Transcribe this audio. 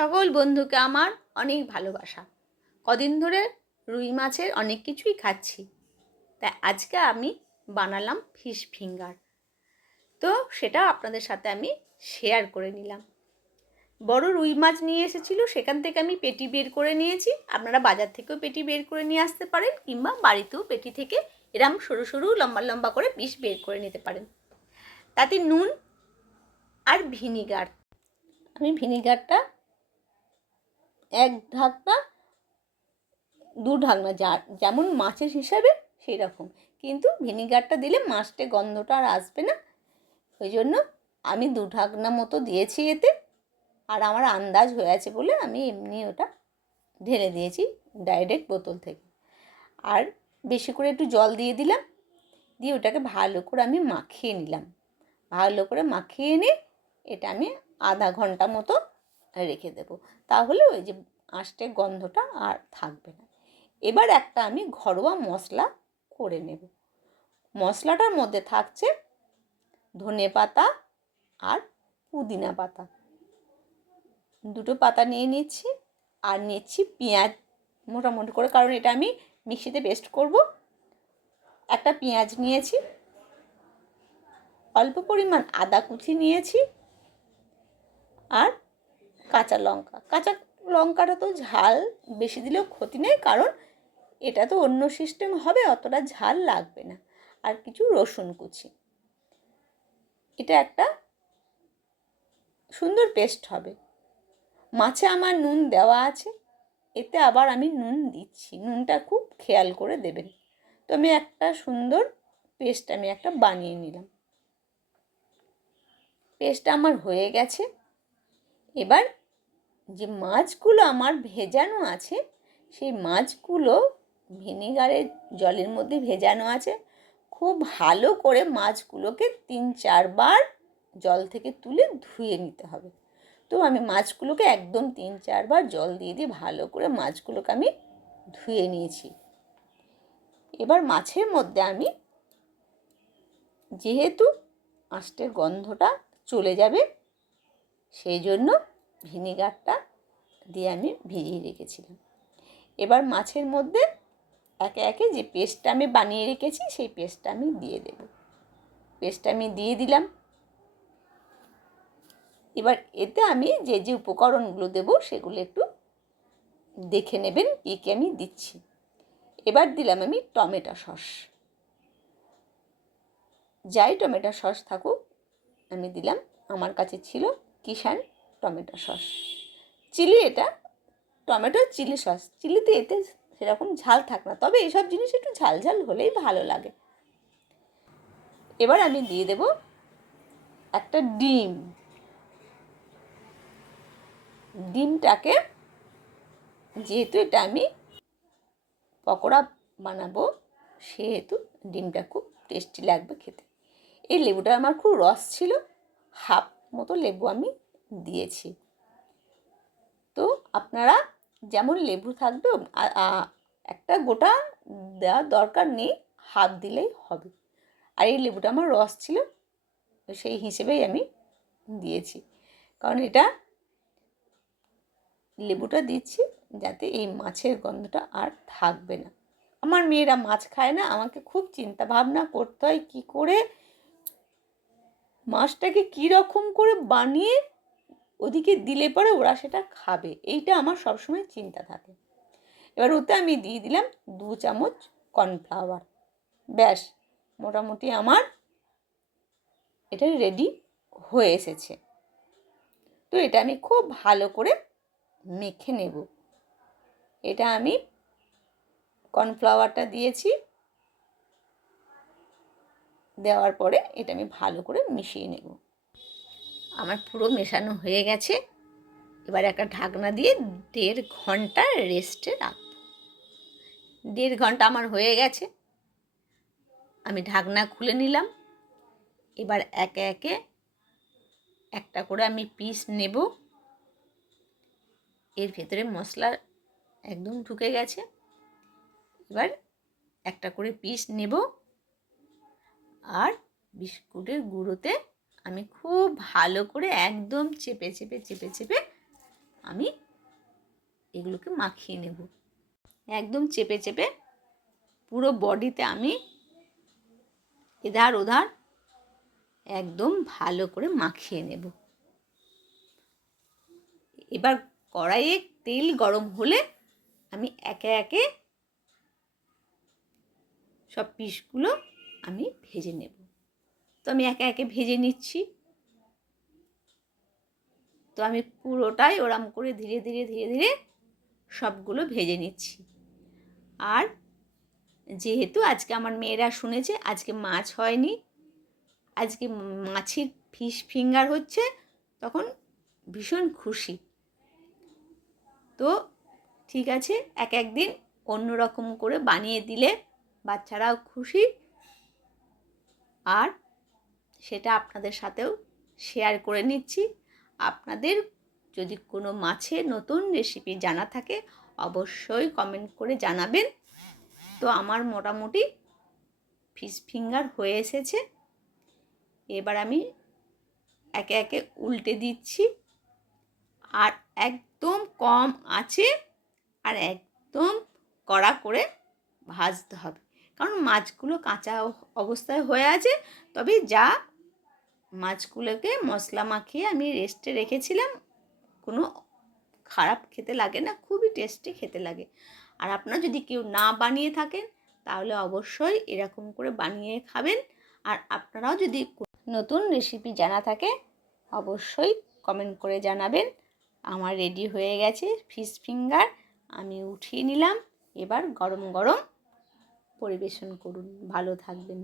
সকল বন্ধুকে আমার অনেক ভালোবাসা। কদিন ধরে রুই মাছের অনেক কিছুই খাচ্ছি। তাই আজকে আমি বানালাম ফিশ ফিঙ্গার। তো সেটা আপনাদের সাথে আমি শেয়ার করে নিলাম। বড় রুই মাছ নিয়ে এসেছিল, সেখান থেকে আমি পেটি বের করে নিয়েছি। আপনারা বাজার থেকেও পেটি বের করে নিয়ে আসতে পারেন কিংবা বাড়িতেও পেটি থেকে এরম সরু সরু লম্বা লম্বা করে পিস বের করে নিতে পারেন। তাতে নুন আর ভিনিগার। আমি ভিনিগারটা এক ঢাকনা, দু ঢাকনা যা, যেমন মাছের হিসাবে সেই রকম কিন্তু ভিনিগারটা দিলে মাছটে গন্ধটা আর আসবে না। ওই জন্য আমি দু ঢাকনা মতো দিয়েছি এতে। আর আমার আন্দাজ হয়ে আছে বলে আমি এমনি ওটা ঢেলে দিয়েছি ডাইরেক্ট বোতল থেকে। আর বেশি করে একটু জল দিয়ে দিলাম। দিয়ে ওটাকে ভালো করে আমি মাখিয়ে নিলাম। ভালো করে মাখিয়ে এনে এটা আমি আধা ঘণ্টা মতো রেখে দেবো। তাহলে ওই যে আঁশটে গন্ধটা আর থাকবে না। এবার একটা আমি ঘরোয়া মশলা করে নেব। মশলাটার মধ্যে থাকছে ধনে পাতা আর পুদিনা পাতা। দুটো পাতা নিয়ে নিচ্ছি আর নিচ্ছি পেঁয়াজ মোটামুটি করে, কারণ এটা আমি মিক্সিতে পেস্ট করব। একটা পেঁয়াজ নিয়েছি, অল্প পরিমাণ আদা কুচি নিয়েছি আর কাঁচা লঙ্কা। কাঁচা লঙ্কাটা তো ঝাল, বেশি দিলেও ক্ষতি নেই, কারণ এটা তো অন্য সিস্টেম হবে, অতটা ঝাল লাগবে না। আর কিছু রসুন কুচি। এটা একটা সুন্দর পেস্ট হবে। মাছে আমার নুন দেওয়া আছে, এতে আবার আমি নুন দিচ্ছি। নুনটা খুব খেয়াল করে দেবেন। তো আমি একটা সুন্দর পেস্ট আমি একটা বানিয়ে নিলাম। পেস্টটা আমার হয়ে গেছে। এবার যে মাছগুলো আমার ভেজানো আছে, সেই মাছগুলো ভিনেগারের জলের মধ্যে ভেজানো আছে। খুব ভালো করে মাছগুলোকে তিন চারবার জল থেকে তুলে ধুয়ে নিতে হবে। তো আমি মাছগুলোকে একদম তিন চারবার জল দিয়ে দিয়ে ভালো করে মাছগুলোকে আমি ধুয়ে নিয়েছি। এবার মাছের মধ্যে আমি যেহেতু আঁশটের গন্ধটা চলে যাবে, সেই জন্য ভিনিগারটা দিয়ে আমি ভিজিয়ে রেখেছিলাম। এবার মাছের মধ্যে একে একে যে পেস্টটা আমি বানিয়ে রেখেছি, সেই পেস্টটা আমি দিয়ে দেব। পেস্টটা আমি দিয়ে দিলাম। এবার এতে আমি যে যে উপকরণগুলো দেব, সেগুলো একটু দেখে নেবেন কী কী আমি দিচ্ছি। এবার দিলাম আমি টমেটো সস। যাই টমেটো সস থাকুক, আমি দিলাম। আমার কাছে ছিল কিষান টমেটো সস। চিলি এটা টমেটো চিলি সস। চিলিতে এতে সেরকম ঝাল থাক না, তবে এইসব জিনিস একটু ঝাল ঝাল হলেই ভালো লাগে। এবার আমি দিয়ে দেব একটা ডিম। ডিমটাকে যেহেতু এটা আমি পকোড়া বানাবো, সেহেতু ডিমটা খুব টেস্টি লাগবে খেতে। এই লেবুটা আমার খুব রস ছিল, হাফ মতো লেবু আমি দিয়েছি। তো আপনারা যেমন লেবু থাকবে একটা গোটা দেওয়ার দরকার নেই হাফ দিলেই হবে। আর এই লেবুটা আমার রস ছিল সেই হিসেবেই আমি দিয়েছি। কারণ এটা লেবুটা দিচ্ছি যাতে এই মাছের গন্ধটা আর থাকবে না। আমার মেয়েরা মাছ খায় না, আমাকে খুব চিন্তা ভাবনা করতে হয় কী করে মাছটাকে কী রকম করে বানিয়ে ওদিকে দিলে পরে ওরা সেটা খাবে। এইটা আমার সবসময় চিন্তা থাকে। এবার ওতে আমি দিয়ে দিলাম দু চামচ কর্নফ্লাওয়ার। ব্যাস, মোটামুটি আমার এটা রেডি হয়ে এসেছে। তো এটা আমি খুব ভালো করে মেখে নেব। এটা আমি কর্নফ্লাওয়ারটা দিয়েছি। দেওয়ার পরে এটা আমি ভালো করে মিশিয়ে নেব। আমার পুরো মেশানো হয়ে গেছে। এবার একটা ঢাকনা দিয়ে দেড় ঘণ্টা রেস্টে রাখব। দেড় ঘণ্টা আমার হয়ে গেছে। আমি ঢাকনা খুলে নিলাম। এবার একে একে একটা করে আমি পিস নেব। এর ভেতরে মশলা একদম ঢুকে গেছে। এবার একটা করে পিস নেব। আর বিস্কুটের গুঁড়োতে আমি খুব ভালো করে একদম চেপে চেপে চেপে চেপে আমি এগুলোকে মাখিয়ে নেব। একদম চেপে চেপে পুরো বডিতে আমি এধার ওধার একদম ভালো করে মাখিয়ে নেব। এবার কড়াইয়ে তেল গরম হলে আমি একে একে সব পিসগুলো আমি ভেজে নেব। তো আমি একে একে ভেজে নিচ্ছি। তো আমি পুরোটাই ওরম করে ধীরে ধীরে ধীরে ধীরে সবগুলো ভেজে নিচ্ছি। আর যেহেতু আজকে আমার মেয়েরা শুনেছে, আজকে মাছ হয়নি, আজকে মাছের ফিশ ফিঙ্গার হচ্ছে, তখন ভীষণ খুশি। তো ঠিক আছে, এক একদিন অন্য রকম করে বানিয়ে দিলে বাচ্চারাও খুশি। আর সেটা আপনাদের সাথেও শেয়ার করে নিচ্ছি। আপনাদের যদি কোনো মাছের নতুন রেসিপি জানা থাকে, অবশ্যই কমেন্ট করে জানাবেন। তো আমার মোটামুটি ফিশ ফিঙ্গার হয়ে এসেছে। এবার আমি একে একে উল্টে দিচ্ছি। আর একদম কম আছে আর একদম কড়া করে ভাজতে হবে। কারণ মাছগুলো কাঁচা অবস্থায় হয়ে আছে, তবে যা মাছগুলোকে মশলা মাখিয়ে আমি রেস্টে রেখেছিলাম। কোনো খারাপ খেতে লাগে না, খুবই টেস্টি খেতে লাগে। আর আপনারা যদি কেউ না বানিয়ে থাকেন, তাহলে অবশ্যই এরকম করে বানিয়ে খাবেন। আর আপনারাও যদি নতুন রেসিপি জানা থাকে, অবশ্যই কমেন্ট করে জানাবেন। আমার রেডি হয়ে গেছে ফিশ ফিঙ্গার আমি উঠিয়ে নিলাম। এবার গরম গরম পরিবেশন করুন। ভালো থাকবেন।